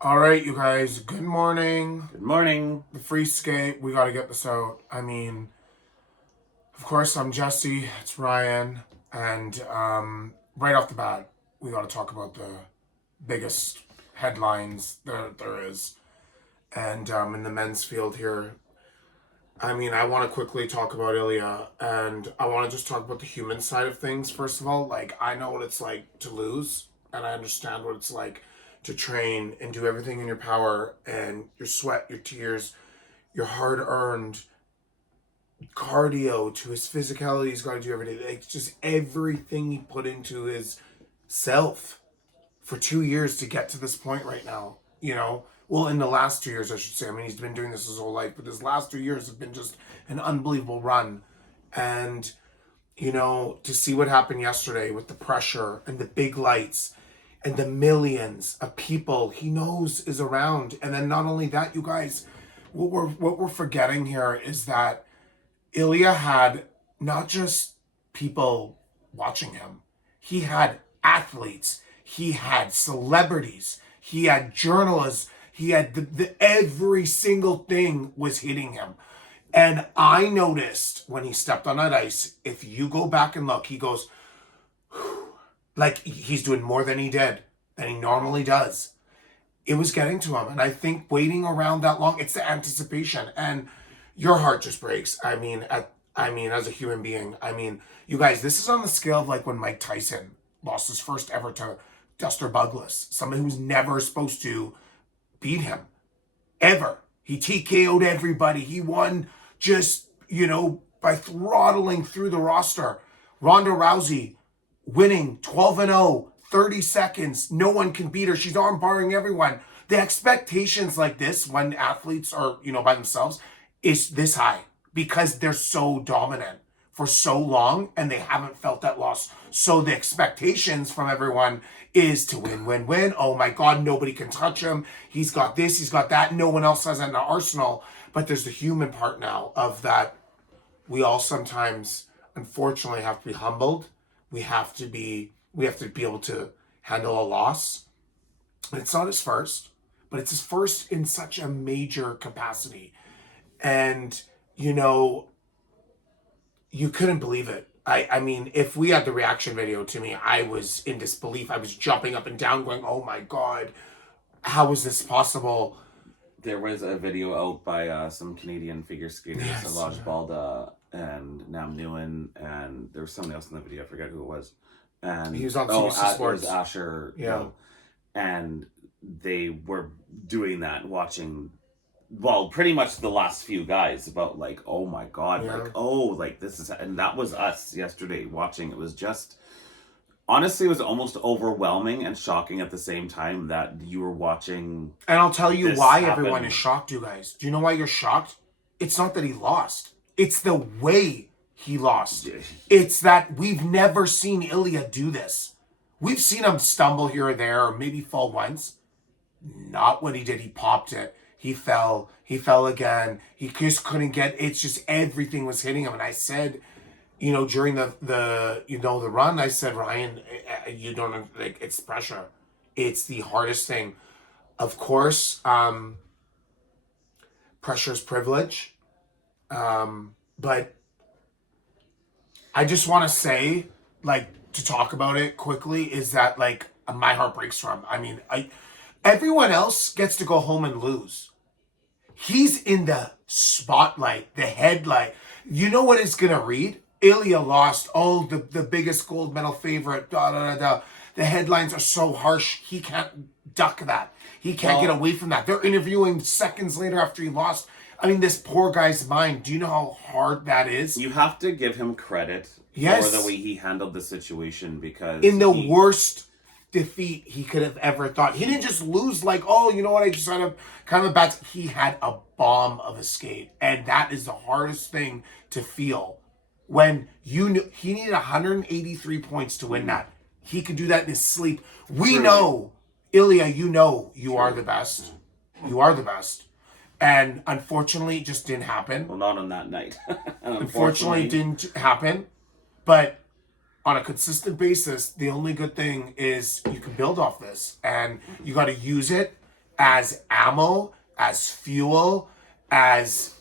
All right, you guys, good morning. Good morning. The free skate, we got to get this out. I mean, of course, I'm Jesse, it's Ryan, and right off the bat, we got to talk about the biggest headlines there is. And in the men's field here, I mean, I want to quickly talk about Ilia, and I want to just talk about the human side of things, first of all. Like, I know what it's like to lose, and I understand what it's like to train and do everything in your power, and your sweat, your tears, your hard earned cardio to his physicality he's got to do every day. Like, just everything he put into his self for 2 years to get to this point right now, you know? Well, in the last 2 years, I should say. I mean, he's been doing this his whole life, but his last 2 years have been just an unbelievable run. And, to see what happened yesterday with the pressure and the big lights and the millions of people he knows is around. And then not only that, you guys, what we're forgetting here is that Ilia had not just people watching him, he had athletes, he had celebrities, he had journalists, he had every single thing was hitting him. And I noticed when he stepped on that ice, if you go back and look, he goes, like he's doing more than he normally does. It was getting to him. And I think waiting around that long, it's the anticipation. And your heart just breaks. As a human being, you guys, this is on the scale of like when Mike Tyson lost his first ever to Duster Douglas, somebody who's never supposed to beat him ever. He TKO'd everybody. He won just, by throttling through the roster. Ronda Rousey winning 12-0, 30 seconds. No one can beat her. She's arm barring everyone. The expectations like this when athletes are, by themselves is this high because they're so dominant for so long and they haven't felt that loss. So the expectations from everyone is to win, win, win. Oh my God, nobody can touch him. He's got this, he's got that. No one else has that in the arsenal. But there's the human part now of that. We all sometimes, unfortunately, have to be humbled. We have to be able to handle a loss. And it's not his first, but it's his first in such a major capacity. And, you couldn't believe it. I mean, if we had the reaction video to me, I was in disbelief. I was jumping up and down going, oh my God, how is this possible? There was a video out by some Canadian figure skaters, Yes. Alaj Balda and Nam Nguyen, and there was somebody else in the video. I forget who it was. And He was on CBC Sports. It was Asher. Yeah. And they were doing that, watching, well, pretty much the last few guys about like, oh my God, Yeah. like, oh, like this is, and that was us yesterday watching. It was just, honestly, it was almost overwhelming and shocking at the same time that you were watching. And I'll tell you why happen. Everyone is shocked, you guys. Do you know why you're shocked? It's not that he lost. It's the way he lost. It's that we've never seen Ilia do this. We've seen him stumble here or there, or maybe fall once. Not what he did. He popped it. He fell again. He just couldn't get, it's just everything was hitting him. And I said, during the run, I said, Ryan, you don't, like, it's pressure. It's the hardest thing. Of course, pressure is privilege. But I just want to say, like, to talk about it quickly is that, like, my heart breaks for him. I mean, everyone else gets to go home and lose. He's in the spotlight, the headlight. You know what it's going to read? Ilia lost. Oh, the biggest gold medal favorite. Da, da, da, da. The headlines are so harsh. He can't duck that. He can't get away from that. They're interviewing seconds later after he lost. I mean, this poor guy's mind. Do you know how hard that is? You have to give him credit for the way he handled the situation, because in the worst defeat he could have ever thought. He didn't just lose like, oh, you know what, I just had a kind of a bad. He had a bomb of a skate. And that is the hardest thing to feel. When you knew he needed 183 points to win that. He could do that in his sleep. We know, Ilia, you are the best. You are the best. And unfortunately, it just didn't happen. Well, not on that night. Unfortunately, it didn't happen. But on a consistent basis, the only good thing is you can build off this. And you got to use it. as ammo, as fuel, as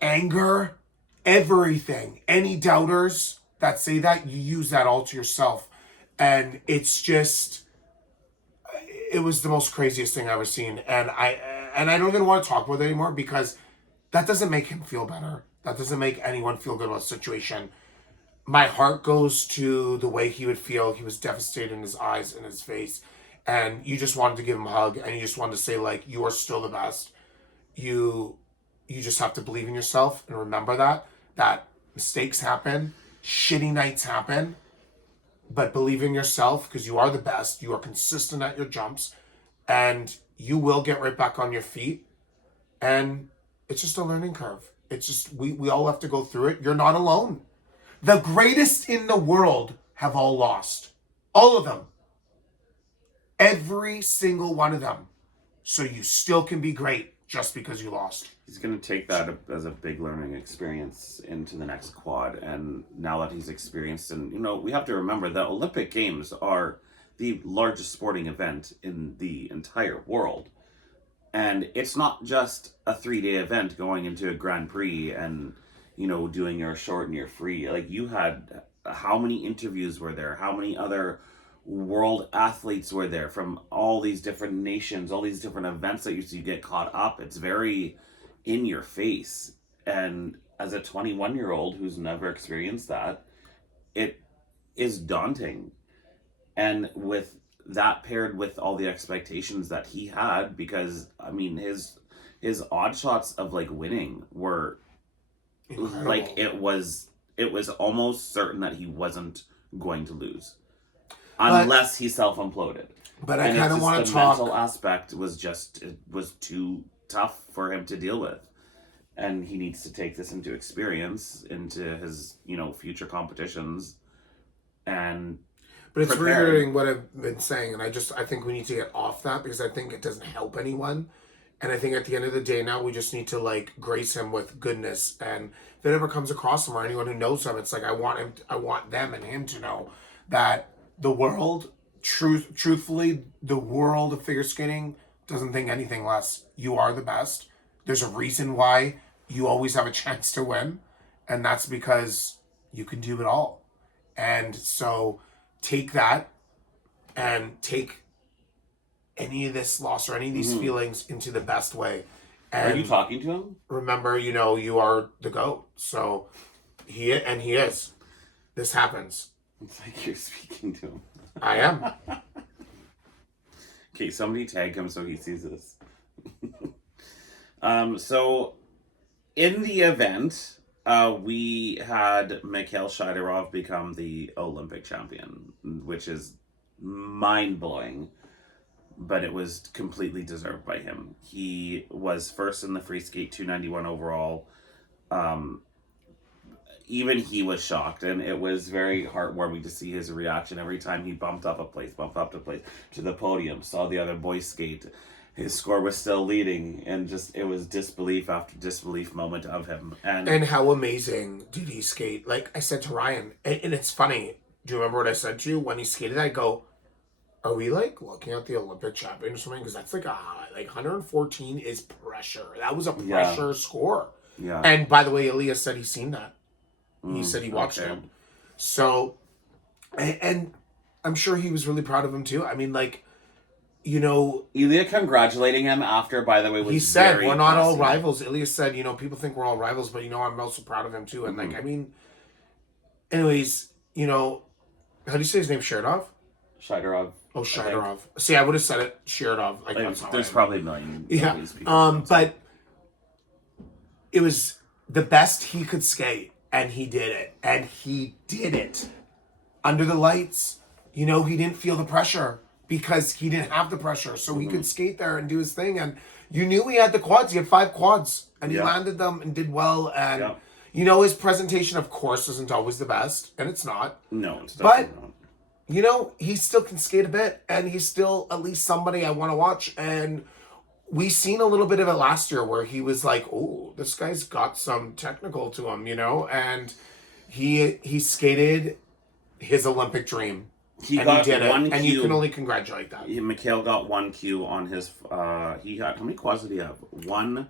anger, everything. Any doubters that say that, you use that all to yourself. And it's just, it was the most craziest thing I've ever seen. And I don't even want to talk about it anymore, because that doesn't make him feel better. That doesn't make anyone feel good about the situation. My heart goes to the way he would feel. He was devastated in his eyes and his face. And you just wanted to give him a hug, and you just wanted to say, like, you are still the best. You just have to believe in yourself and remember that mistakes happen, shitty nights happen, but believe in yourself, because you are the best. You are consistent at your jumps, and you will get right back on your feet. And it's just a learning curve. It's just, we all have to go through it. You're not alone. The greatest in the world have all lost. All of them. Every single one of them. So you still can be great just because you lost. He's going to take that as a big learning experience into the next quad. And now that he's experienced, and we have to remember that Olympic Games are the largest sporting event in the entire world. And it's not just a 3-day event going into a Grand Prix and, doing your short and your free. Like, you had, how many interviews were there? How many other world athletes were there from all these different nations, all these different events that you get caught up? It's very in your face. And as a 21-year-old who's never experienced that, it is daunting. And with that paired with all the expectations that he had, because his odd shots of like winning were incredible. Like it was almost certain that he wasn't going to lose unless he self-imploded. But I kind of want to talk. The mental aspect was too tough for him to deal with, and he needs to take this into experience into his future competitions. And but it's reiterating what I've been saying, and I think we need to get off that, because I think it doesn't help anyone. And I think at the end of the day now, we just need to like grace him with goodness. And if it ever comes across him or anyone who knows him, it's like I want them and him to know that the world, truthfully, the world of figure skating doesn't think anything less. You are the best. There's a reason why you always have a chance to win, and that's because you can do it all. And so take that and take any of this loss or any of these feelings into the best way. And are you talking to him? Remember, you are the GOAT. So he is. This happens. It's like you're speaking to him. I am. Okay, somebody tag him so he sees this. So in the event, we had Mikhail Shaidorov become the Olympic champion, which is mind-blowing, but it was completely deserved by him. He was first in the free skate, 291 overall. Even he was shocked, and it was very heartwarming to see his reaction every time he bumped up a place to the podium, saw the other boys skate. His score was still leading, and just it was disbelief after disbelief moment of him. And how amazing did he skate? Like I said to Ryan, and it's funny. Do you remember what I said to you when he skated? I go, "Are we like looking at the Olympic champion or something?" Because that's like 114 is pressure. That was a pressure score. Yeah. And by the way, Ilia said he's seen that. He said he watched it. So, and I'm sure he was really proud of him too. I mean, like, Ilia congratulating him after, by the way, was he said, very we're not all impressive. rivals. Ilia said, people think we're all rivals, but, I'm also proud of him too. And like, I mean, anyways, how do you say his name? Shaidorov? Shaidorov. Oh, Shaidorov. See, I would have said it Shaidorov. Like, there's probably a million. Yeah. People but it was the best he could skate. And he did it. And he did it. Under the lights. He didn't feel the pressure because he didn't have the pressure. So he could skate there and do his thing. And you knew he had the quads. He had 5 quads. And he landed them and did well. And, his presentation, of course, isn't always the best. And it's not. No, it's definitely not. He still can skate a bit. And he's still at least somebody I want to watch. And we seen a little bit of it last year where he was like, oh, this guy's got some technical to him, and he skated his Olympic dream. He and got he did one it, and Q. you can only congratulate that. Mikhail got 1 Q on his. He got, how many quads did he have? One.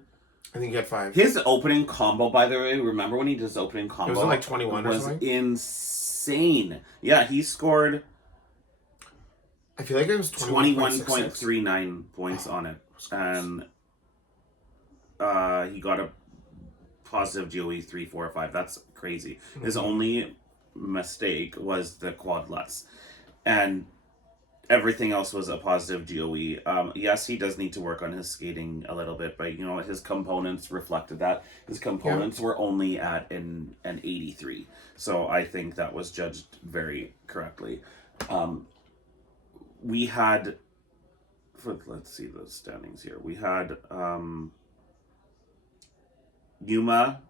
I think you get 5. His opening combo, by the way, remember when he did his opening combo? It was like 21 or something? Was insane. Yeah, he scored I feel like it was 21.39 points on it. And he got a positive GOE 3, 4, 5. That's crazy. Mm-hmm. His only mistake was the quadlets. And everything else was a positive GOE. Yes, he does need to work on his skating a little bit, but you know what? His components reflected that. His components were only at an 83. So I think that was judged very correctly. We had, let's see the standings here. We had Yuma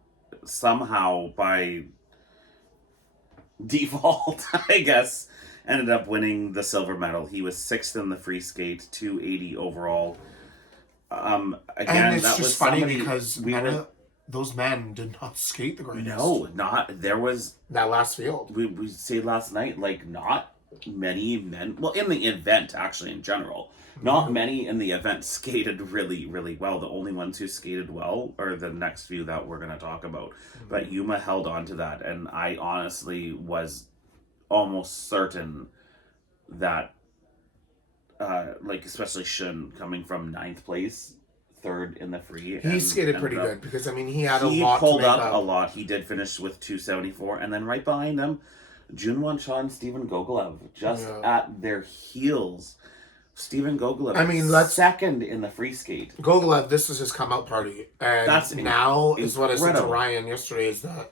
somehow by default, I guess, ended up winning the silver medal. He was 6th in the free skate, 280 overall. Again, and it's that just was funny because those men did not skate the greatest. No, not there was that last field. We said last night, like not many men. Well, in the event, actually, in general, not many in the event skated really, really well. The only ones who skated well are the next few that we're going to talk about. Mm-hmm. But Yuma held on to that, and I honestly was almost certain that, like especially Shun coming from 9th place, 3rd in the free. He skated pretty good because I mean he had a lot. He pulled up a lot. He did finish with 274, and then right behind him, Junwon Cha and Steven Gogolev just at their heels. Steven Gogolev, I mean, that's 2nd in the free skate. Gogolev, this is his come out party, and that's now is what I said to Ryan yesterday is that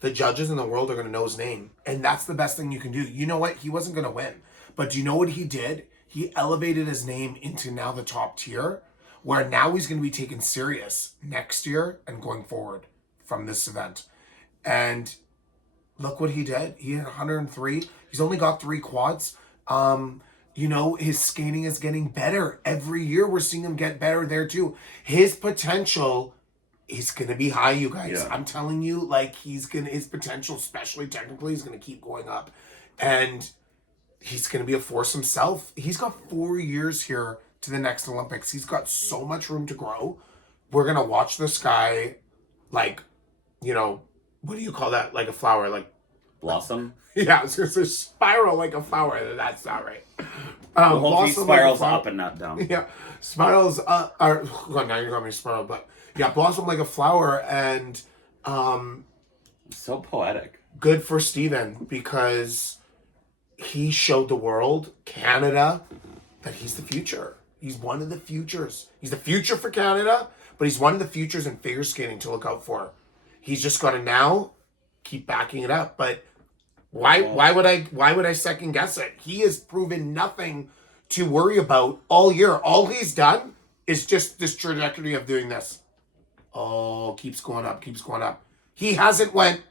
the judges in the world are going to know his name, and that's the best thing you can do. You know what? He wasn't going to win, but do you know what he did? He elevated his name into now the top tier, where now he's going to be taken serious next year and going forward from this event. And look what he did. He had 103. He's only got 3 quads. You know, his skating is getting better. Every year we're seeing him get better there too. His potential is going to be high, you guys. Yeah. I'm telling you, like, his potential, especially technically, is going to keep going up. And he's going to be a force himself. He's got 4 years here to the next Olympics. He's got so much room to grow. We're going to watch this guy, like, you know, what do you call that? Like a flower, like blossom? Yeah, I was going to say spiral like a flower. That's not right. Well, he spirals like up and not down. Yeah, spirals are, well, now you're calling me spiral, but yeah, blossom like a flower, and so poetic. Good for Steven, because he showed the world, Canada, that he's the future. He's one of the futures. He's the future for Canada, but he's one of the futures in figure skating to look out for. He's just got to now keep backing it up. But why would I second guess it? He has proven nothing to worry about all year. All he's done is just this trajectory of doing this. Oh, keeps going up. He hasn't went.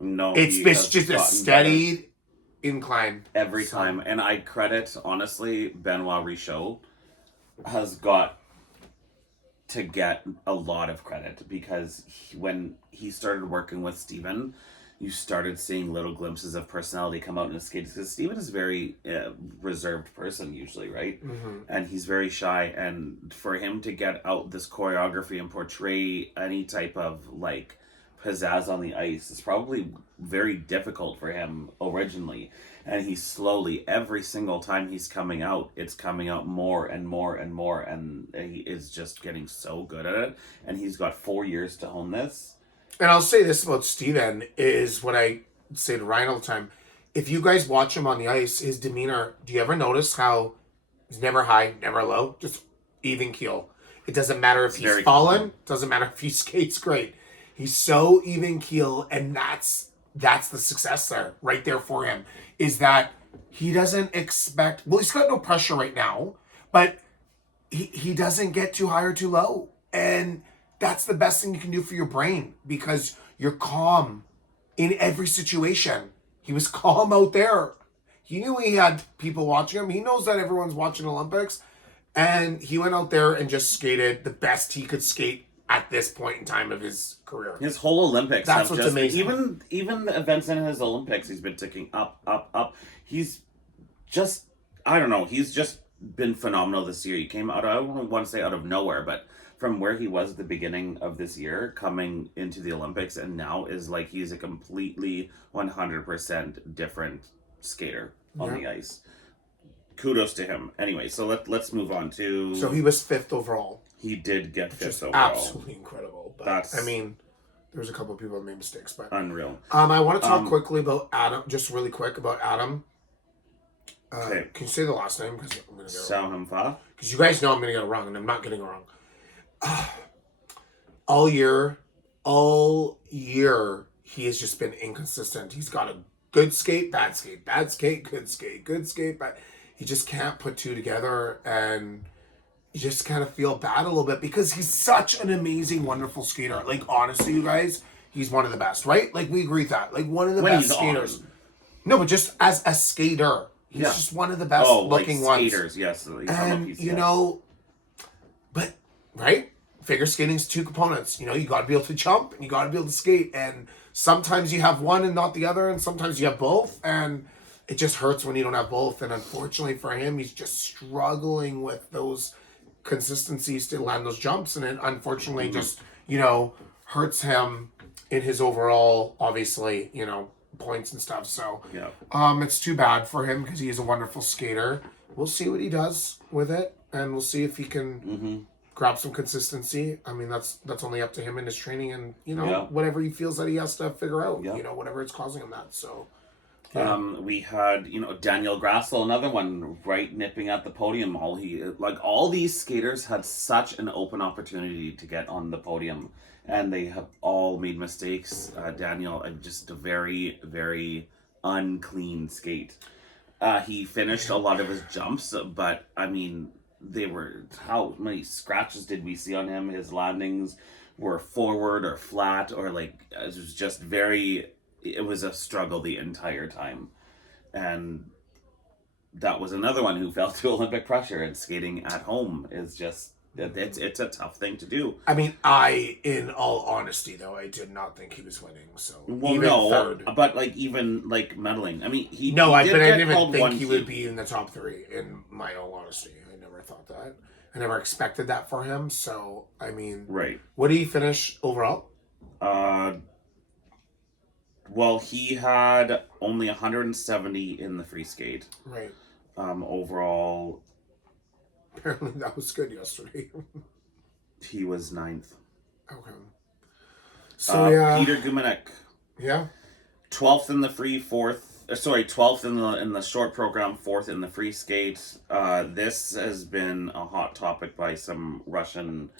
No, it's just a steady incline every time. And I credit, honestly, Benoit Richaud has got to get a lot of credit, because when he started working with Steven, you started seeing little glimpses of personality come out in his skates, because Steven is a very reserved person usually, right? Mm-hmm. And he's very shy, and for him to get out this choreography and portray any type of like pizzazz on the ice is probably very difficult for him originally. And he slowly, every single time he's coming out, it's coming out more and more and more, and he is just getting so good at it. And he's got 4 years to hone this. And I'll say this about Steven, is what I say to Ryan all the time. If you guys watch him on the ice, his demeanor, do you ever notice how he's never high, never low, just even keel? It doesn't matter if he's fallen, doesn't matter if he skates great. He's so even keel, and that's the success there, right there for him, is that he doesn't expect, well, he's got no pressure right now, but he doesn't get too high or too low. And that's the best thing you can do for your brain, because you're calm in every situation. He was calm out there. He knew he had people watching him. He knows that everyone's watching Olympics. And he went out there and just skated the best he could skate at this point in time of his career. His whole Olympics That's have what's just amazing. even the events in his Olympics, he's been ticking up, up, up. He's just I don't know. He's just been phenomenal this year. He came out. I don't want to say out of nowhere, but from where he was at the beginning of this year, coming into the Olympics, and now is like he's a completely 100% different skater on the ice. Kudos to him. Anyway, so let's move on to. So he was 5th overall. He did get 5th overall. Absolutely incredible. But That's I mean, there's a couple of people that made mistakes, but unreal. I want to talk quickly about Adam. Just really quick about Adam. Okay. Can you say the last name? Because I'm going to get it wrong. Because you guys know I'm going to get it wrong, and I'm not getting it wrong. All year, he has just been inconsistent. He's got a good skate, bad skate, bad skate, good skate, good skate, but he just can't put two together, and you just kind of feel bad a little bit because he's such an amazing, wonderful skater. Like, honestly, you guys, he's one of the best, right? Like, we agree with that. Like, one of the best skaters. On. No, but just as a skater. He's just one of the best looking like skaters, ones. Yes. And, you know, but, right? Figure skating's two components. You know, you got to be able to jump and you got to be able to skate. And sometimes you have one and not the other, and sometimes you have both. And it just hurts when you don't have both. And unfortunately for him, he's just struggling with those consistencies to land those jumps. And it unfortunately just, you know, hurts him in his overall, obviously, you know, points and stuff. So it's too bad for him because he is a wonderful skater. We'll see what he does with it, and we'll see if he can grab some consistency. I mean, that's only up to him in his training, and you know whatever he feels that he has to figure out. You know, whatever it's causing him that. So we had Daniel Grassel, another one, right nipping at the podium. All these skaters had such an open opportunity to get on the podium, and they have all made mistakes. Daniel, just a very, very unclean skate. He finished a lot of his jumps, but I mean, how many scratches did we see on him? His landings were forward or flat, or it was just it was a struggle the entire time. And that was another one who fell to Olympic pressure, and skating at home is just, it's a tough thing to do. I mean, in all honesty, though, I did not think he was winning. So third. But even medaling. I mean, I didn't even think he would be in the top 3. In my all honesty, I never thought that. I never expected that for him. So I mean, right. What did he finish overall? Well, he had only 170 in the free skate. Right. Overall. Apparently that was good yesterday. He was 9th. Okay. So Petr Gumennik. Yeah. 12th in the free, 12th in the short program, 4th in the free skate. This has been a hot topic by some Russian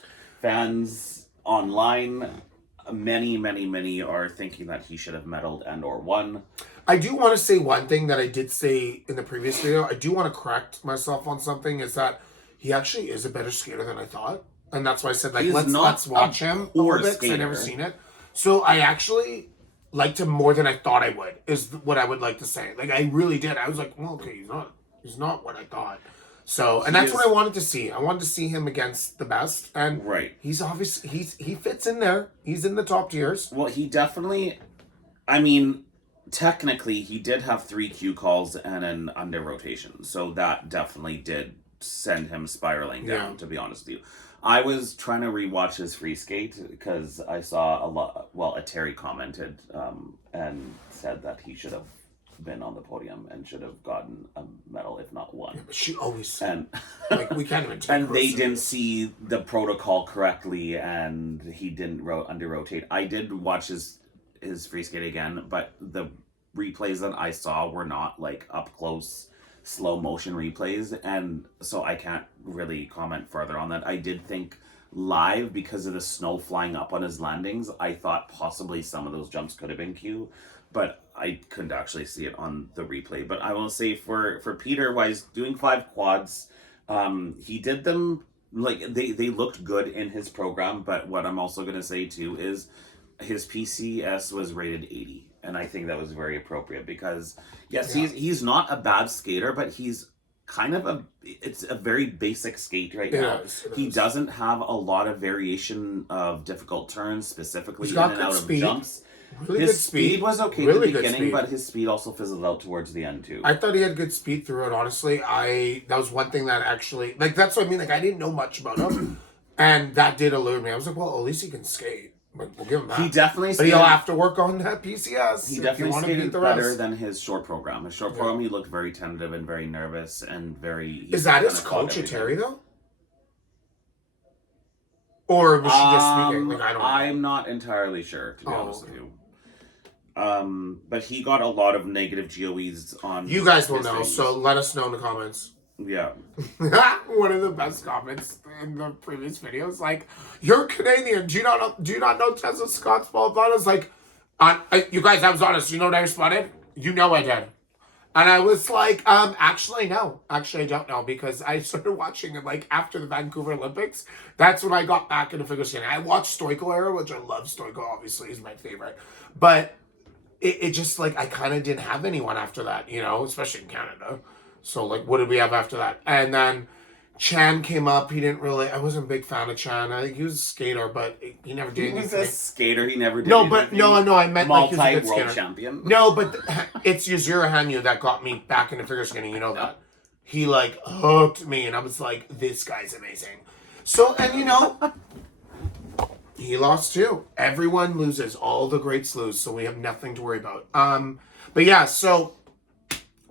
fans online. Many are thinking that he should have medaled and or won. I do want to say one thing that I did say in the previous video. I do want to correct myself on something, is that he actually is a better skater than I thought. And that's why I said, let's watch him a little bit, because I've never seen it. So I actually liked him more than I thought I would, is what I would like to say. I really did. I was like, well, okay, he's not what I thought. So, and that's what I wanted to see. I wanted to see him against the best. And he's obviously, he fits in there. He's in the top tiers. Well, he definitely, I mean, technically, he did have 3 Q calls and an under rotation. So that definitely did send him spiraling down, to be honest with you. I was trying to rewatch his free skate because I saw a Terry commented and said that he should have been on the podium and should have gotten a medal, if not one. Yeah, but she always we can't even take and they didn't see the protocol correctly, and he didn't under rotate. I did watch his free skate again, but the replays that I saw were not up close slow motion replays, and so I can't really comment further on that. I did think live, because of the snow flying up on his landings, I thought possibly some of those jumps could have been Q, but I couldn't actually see it on the replay. But I will say for Peter, while he's doing 5 quads, he did them they looked good in his program. But what I'm also going to say too is his PCS was rated 80, and I think that was very appropriate because he's not a bad skater, but he's it's a very basic skate right now. It He is. doesn't have a lot of variation of difficult turns, specifically He's in got and good out speed. of jumps. Really His good speed was okay Really at the good beginning, speed. but his speed also fizzled out towards the end too. I thought he had good speed through it, honestly. That was one thing that actually, like, that's what I mean. Like, I didn't know much about him. And that did allure me. I was like, well, at least he can skate. Like, we'll give him that. He definitely But skated, he'll have to work on that PCS. he if definitely you want to beat skated the better rest. than his short program. His short program, he looked very tentative and very nervous and very... Is that his coach at Terry, though? Or was she just speaking? Like, I don't know. I'm not entirely sure, to be honest with you. But he got a lot of negative GOEs on... You guys will his know, things. so let us know in the comments. Yeah. One of the best comments in the previous videos, like, "You're Canadian. Do you not know Tessa Scott's ball?" I was like, "You guys, I was honest. You know what I responded? You know I did." And I was like, actually, no. Actually, I don't know, because I started watching it, like, after the Vancouver Olympics. That's when I got back into figure skating. I watched Stoico era, which I love Stoico, obviously, he's my favorite. But it just, like, I kind of didn't have anyone after that, you know, especially in Canada. So, like, what did we have after that? And then Chan came up. He didn't really... I wasn't a big fan of Chan. I think he was a skater, but he never did anything. He was a skater. He never did No, anything. but... No, I meant, like, he was a good multi-world skater. champion. No, but it's Yuzuru Hanyu that got me back into figure skating. You know that. He, like, hooked me, and I was like, this guy's amazing. So, and, you know... He lost, too. Everyone loses. All the greats lose, so we have nothing to worry about. But, yeah, so...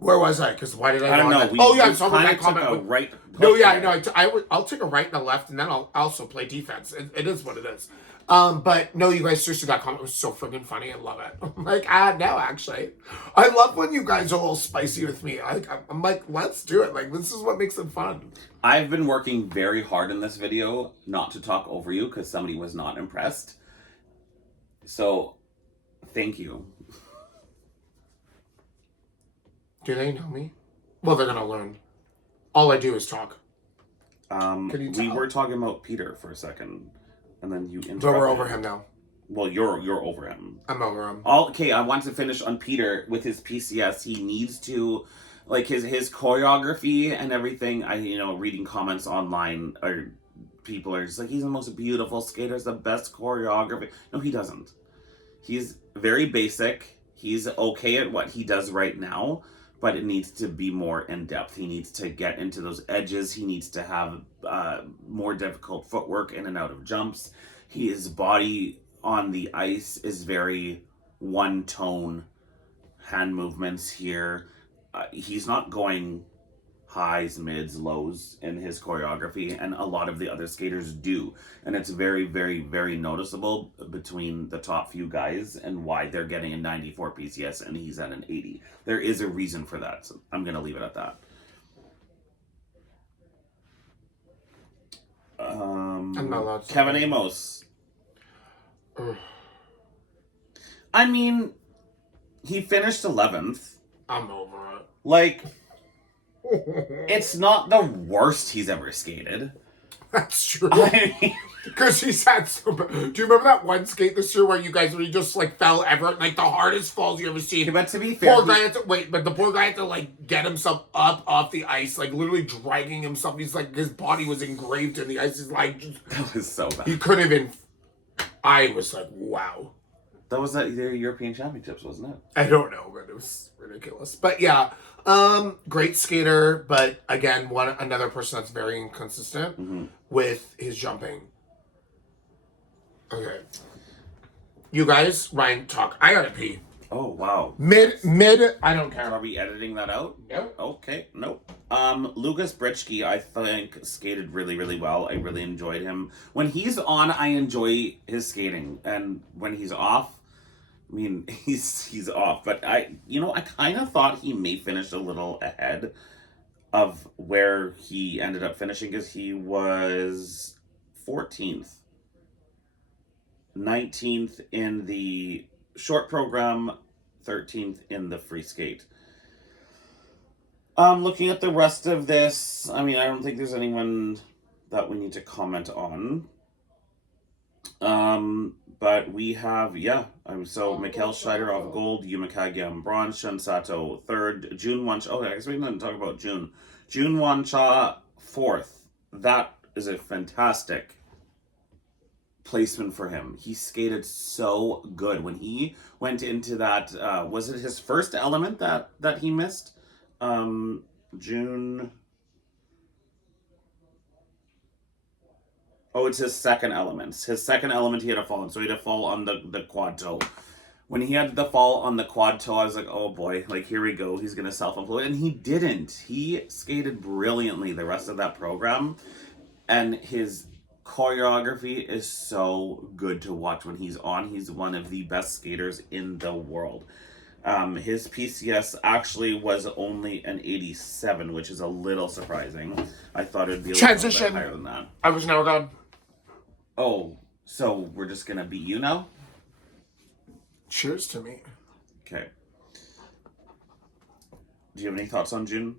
Where was I? Because why did I don't know. I saw that comment. Right. No, yeah, I know. I'll take a right and a left, and then I'll also play defense. It is what it is. But no, you guys, seriously, that comment was so freaking funny. I love it. I'm like, no, actually. I love when you guys are a little spicy with me. I'm like, let's do it. Like, this is what makes it fun. I've been working very hard in this video not to talk over you because somebody was not impressed. So, thank you. Do they know me? Well, they're gonna learn. All I do is talk. We were talking about Peter for a second, and then you interrupted. But we're over him now. Well, you're over him. I'm over him. Okay, I want to finish on Peter with his PCS. He needs to, like, his choreography and everything. Reading comments online, or people are just like, he's the most beautiful skater, he's the best choreography. No, he doesn't. He's very basic. He's okay at what he does right now, but it needs to be more in-depth. He needs to get into those edges. He needs to have more difficult footwork in and out of jumps. His body on the ice is very one-tone hand movements here. He's not going highs, mids, lows in his choreography, and a lot of the other skaters do. And it's very, very, very noticeable between the top few guys and why they're getting a 94 PCS and he's at an 80. There is a reason for that, so I'm going to leave it at that. I'm not allowed to Kevin say. Amos. I mean, he finished 11th. I'm over it. Like... It's not the worst he's ever skated. That's true. I mean, because he's had so... Do you remember that one skate this year where you guys really just, like, fell ever? Like, the hardest falls you ever seen. but to be fair... Poor guy had to... Wait, but the poor guy had to, like, get himself up off the ice. Like, literally dragging himself. He's, like, his body was engraved in the ice. He's, like... That was so bad. He could have been... I was like, wow. That was at the European Championships, wasn't it? I don't know, but it was ridiculous. But, yeah... great skater, but again, another person that's very inconsistent with his jumping. Okay. You guys, Ryan, talk. I gotta pee. Oh, wow. Mid, I don't care. Are we editing that out? Nope. Okay, nope. Lucas Britschke, I think, skated really, really well. I really enjoyed him. When he's on, I enjoy his skating. And when he's off, I mean, he's off, but I kind of thought he may finish a little ahead of where he ended up finishing, because he was 14th, 19th in the short program, 13th in the free skate. Looking at the rest of this, I mean, I don't think there's anyone that we need to comment on. But we have, so Mikhail Shaidorov gold, Yuma Kagiyama bronze, Shun Sato third, June Wunsch. Oh, I guess we didn't talk about June. Jun Wan Cha, 4th. That is a fantastic placement for him. He skated so good when he went into that. Was it his first element that he missed? June. Oh, it's his second element. His second element he had to fall on. So he had to fall on the quad toe. When he had the fall on the quad toe, I was like, oh boy, like here we go. He's going to self-implode. And he didn't. He skated brilliantly the rest of that program. And his choreography is so good to watch when he's on. He's one of the best skaters in the world. His PCS actually was only an 87, which is a little surprising. I thought it'd be a little bit higher than that. I was never gone. Oh, so we're just gonna beat you now? Cheers to me. Okay. Do you have any thoughts on June?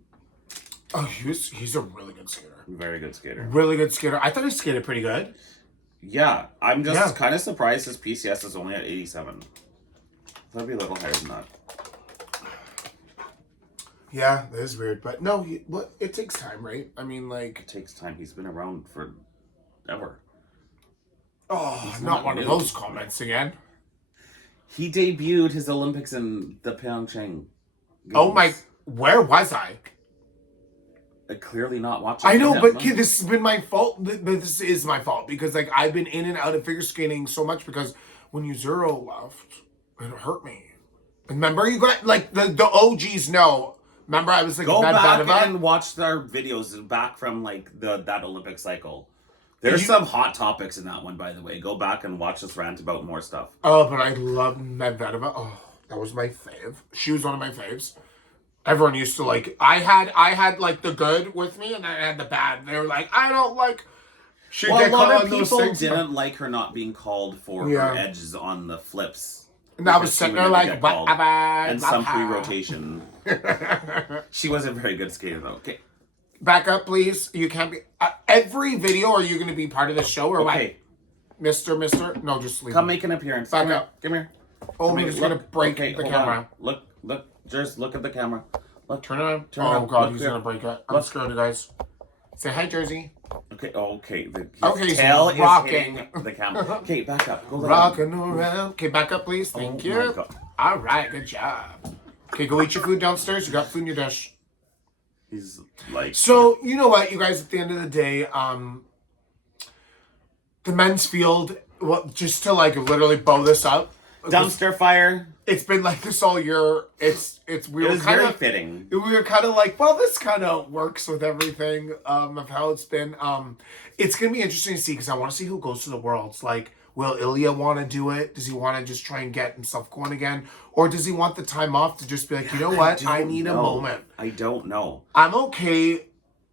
Oh, he's a really good skater. Very good skater. Really good skater. I thought he skated pretty good. Yeah, I'm just kind of surprised his PCS is only at 87. That'd be a little higher than that. Yeah, that is weird. But no, it takes time, right? I mean, like... It takes time. He's been around forever. Oh, he's not one of those comments again. He debuted his Olympics in the Pyeongchang Games. Oh my... Where was I? Clearly not watching. I know, but kid, this has been my fault. This is my fault because like I've been in and out of figure skating so much because when Yuzuru left, it hurt me. Remember, you got like the OGs know. Remember, I was like, go back and watch our videos back from like that Olympic cycle. There's some hot topics in that one, by the way. Go back and watch us rant about more stuff. Oh, but I love Medvedeva. Oh, that was my fave. She was one of my faves. Everyone used to like. I had like the good with me, and I had the bad. They were like, I don't like. Well, a lot of people didn't like her not being called for her edges on the flips. And I was sitting there like, and some pre-rotation. She was a very good skater, though. Okay, back up, please. You can't be every video. Are you going to be part of the show or what? Mister? No, just leave. Come make an appearance. Back up. Come here. Oh, I'm just going to break the camera. On. Look. Just look at the camera. Look. Turn around. Oh God, he's going to break it. I'm scared, you guys. Say hi, Jersey. Okay. His tail is rocking hitting the camera. Okay, back up. Go rocking around. Okay, back up, please. Thank you. All right, good job. Okay, go eat your food downstairs. You got food in your dish. He's like... So, you know what, you guys, at the end of the day, the men's field, just to like literally bow this up. Dumpster fire. It's been like this all year. We were kind of fitting. We were kind of like, well, this kind of works with everything of how it's been. It's gonna be interesting to see because I want to see who goes to the Worlds. Like, will Ilia want to do it? Does he want to just try and get himself going again, or does he want the time off to just be like, you know what, I need a moment. I don't know. I'm okay.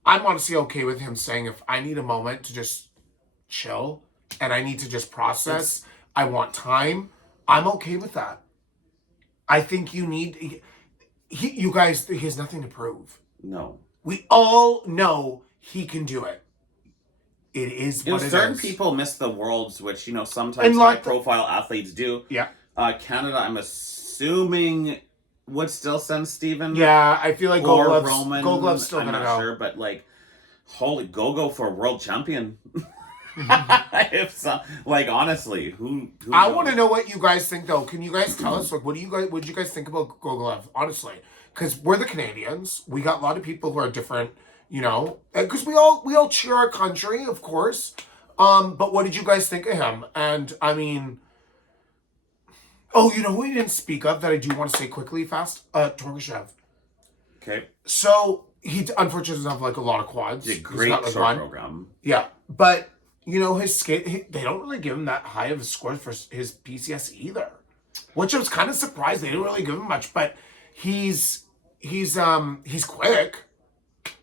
I'm honestly okay with him saying if I need a moment to just chill and I need to just process. I want time. I'm okay with that. I think you need... you guys, he has nothing to prove. No. We all know he can do it. It is what it is. Certain people miss the Worlds, which, sometimes high-profile athletes do. Yeah. Canada, I'm assuming, would still send Steven. Yeah, I feel like Roman. Gogolev's still going to go. I'm not sure, but, holy, Gogo for a world champion. If so, honestly, who I want to know what you guys think though. Can you guys tell us what did you guys think about Gogolev? Honestly, because we're the Canadians, we got a lot of people who are different, because we all cheer our country, of course. But what did you guys think of him? And I mean, who we didn't speak of that I do want to say quickly, fast? Torgashev. Okay. So he unfortunately doesn't have a lot of quads. It's a great short program. Yeah, but. His skate, they don't really give him that high of a score for his PCS either. Which I was kind of surprised. They didn't really give him much, but he's quick,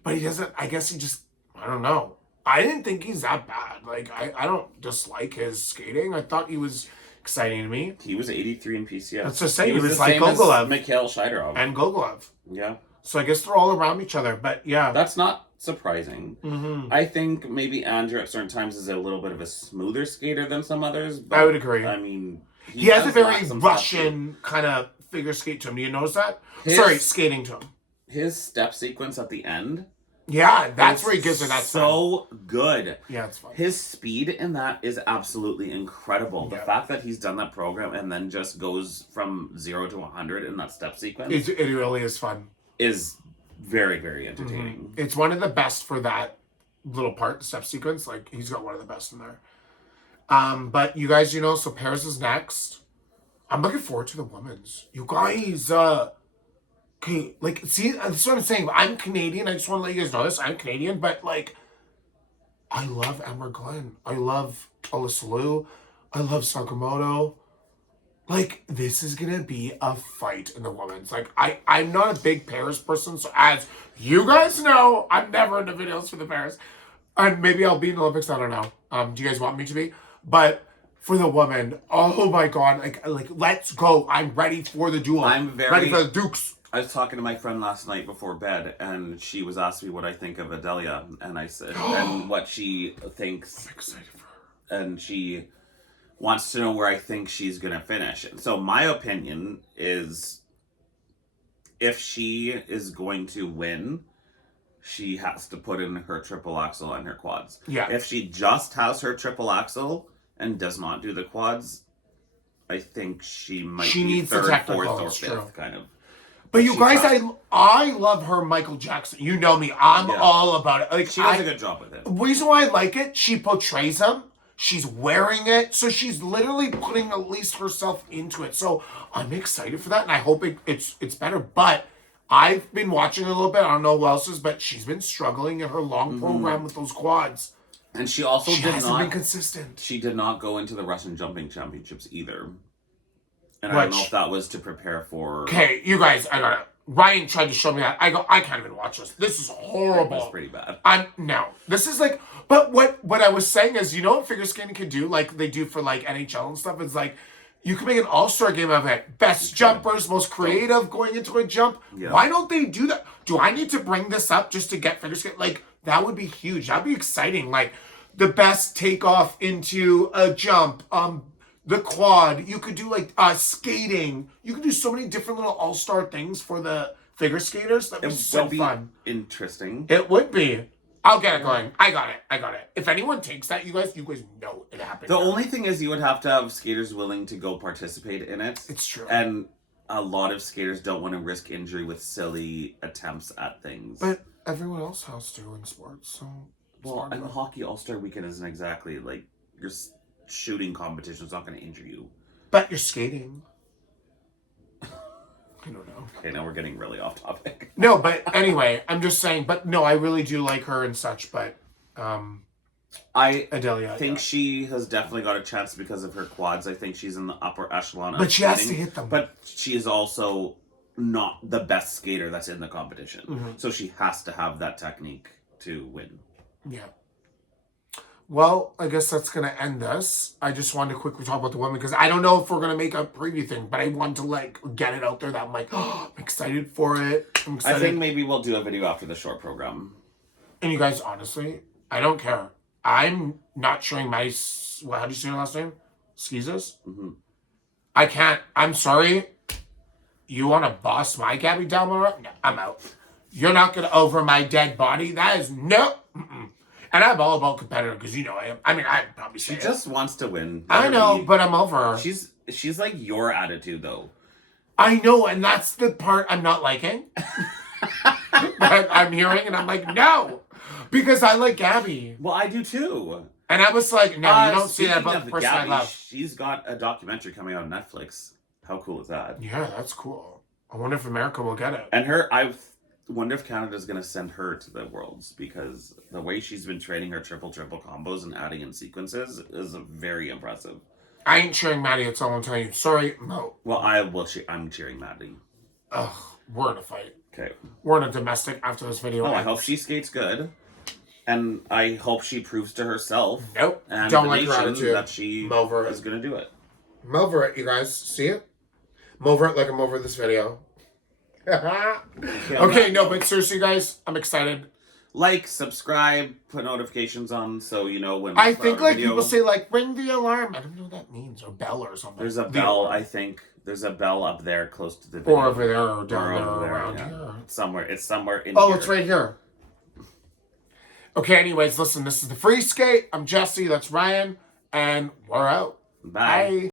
but he doesn't, I guess he just, I don't know. I didn't think he's that bad. I don't dislike his skating. I thought he was exciting to me. He was 83 in PCS. That's just saying, he was the like Gogolev. Mikhail Shaidorov. And Gogolev. Yeah. So I guess they're all around each other, but yeah. That's not surprising. Mm-hmm. I think maybe Andrew at certain times is a little bit of a smoother skater than some others. But I would agree. I mean, he has a very Russian kind of figure skate to him. Do you notice that? Skating to him. His step sequence at the end Yeah, that's where he gives her that so good. Yeah, it's fun. His speed in that is absolutely incredible. The fact that he's done that program and then just goes from 0 to 100 in that step sequence. It really is fun. Is very, very entertaining. Mm-hmm. It's one of the best for that little part, the step sequence. Like, he's got one of the best in there. But you guys, so Paris is next. I'm looking forward to the women's. You guys, okay, like, see, that's what I'm saying. I'm Canadian. I just want to let you guys know this. I'm Canadian, but, like, I love Emma Glenn. I love Alyssa Liu. I love Sakamoto. Like, this is going to be a fight in the women's. Like, I'm not a big Paris person, so as you guys know, I'm never in the videos for the Paris. And maybe I'll be in the Olympics, I don't know. Do you guys want me to be? But for the woman, oh my God, like let's go. I'm ready for the duel. Ready for the Dukes. I was talking to my friend last night before bed, and she was asking me what I think of Adelia, and I said, and what she thinks. I'm excited for her. And she wants to know where I think she's going to finish. So my opinion is, if she is going to win, she has to put in her triple axel and her quads. Yeah. If she just has her triple axel and does not do the quads, I think she might be third, fourth, or fifth, kind of. But you guys, I love her Michael Jackson. You know me. I'm all about it. Like, she does a good job with it. The reason why I like it, she portrays him. She's wearing it. So she's literally putting at least herself into it. So I'm excited for that. And I hope it's better. But I've been watching a little bit. I don't know who else is, but she's been struggling in her long program with those quads. And she also hasn't been consistent. She did not go into the Russian jumping championships either. And I don't know if that was to prepare for... Okay, you guys, I got it. Ryan tried to show me that. I go, I can't even watch this. This is horrible. It's pretty bad. No. This is like... But what I was saying is, you know what figure skating can do? Like they do for like NHL and stuff? It's like, you can make an all-star game of it. Best jumpers, most creative going into a jump. Yeah. Why don't they do that? Do I need to bring this up just to get figure skating? Like, that would be huge. That'd be exciting. Like, the best takeoff into a jump. The quad. You could do like skating. You could do so many different little all-star things for the figure skaters. That would be so fun. Interesting. It would be. I'll get it going. I got it. If anyone takes that, you guys know it happened. The only thing is, you would have to have skaters willing to go participate in it. It's true. And a lot of skaters don't want to risk injury with silly attempts at things. But everyone else has to in sports, so... Well, and the Hockey All-Star Weekend isn't exactly like your shooting competition. It's not going to injure you. But you're skating. I don't know. Okay, now we're getting really off topic. No, but anyway, I'm just saying. But no, I really do like her and such. But Adelia, think she has definitely got a chance because of her quads. I think she's in the upper echelon. But she has to hit them. But she is also not the best skater that's in the competition. So she has to have that technique to win. Yeah. Well, I guess that's going to end this. I just wanted to quickly talk about the women because I don't know if we're going to make a preview thing, but I want to like get it out there that I'm like, oh, I'm excited for it. I'm excited. I think maybe we'll do a video after the short program. And you guys, honestly, I don't care. I'm not showing my, how do you say your last name? Skeezes? I can't. I'm sorry. You want to boss my Gabby down? No, I'm out. You're not going to over my dead body. That is no. And I'm all about competitor because you know I am. I mean, I'd probably say she just wants to win. I know, but I'm over her. She's like your attitude though. I know, and that's the part I'm not liking. I'm hearing, and I'm like, no, because I like Gabby. Well, I do too. And I was like, no, you don't see that about the person Gabby, I love. She's got a documentary coming out on Netflix. How cool is that? Yeah, that's cool. I wonder if America will get it. And I wonder if Canada's going to send her to the Worlds because the way she's been training her triple combos and adding in sequences is very impressive. I ain't cheering Maddie, that's all I'm telling you. Sorry, no. Well, I'm cheering Maddie. Ugh, we're in a fight. Okay. We're in a domestic after this video. I hope she skates good. And I hope she proves to herself and don't the like her nation that she is going to do it. I'm over it, you guys. See it? I'm over it like I'm over this video. Okay, no, but seriously, guys, I'm excited. Like, subscribe, put notifications on so you know when. I think like people say like ring the alarm. I don't know what that means, or bell or something. There's a bell. I think there's a bell up there close to the video. Or over there, or down there, around here. Somewhere. It's somewhere in. Oh, here. it's right here. Okay, anyways, listen, this is the Free Skate. I'm Jesse, that's Ryan, and we're out. Bye. Bye.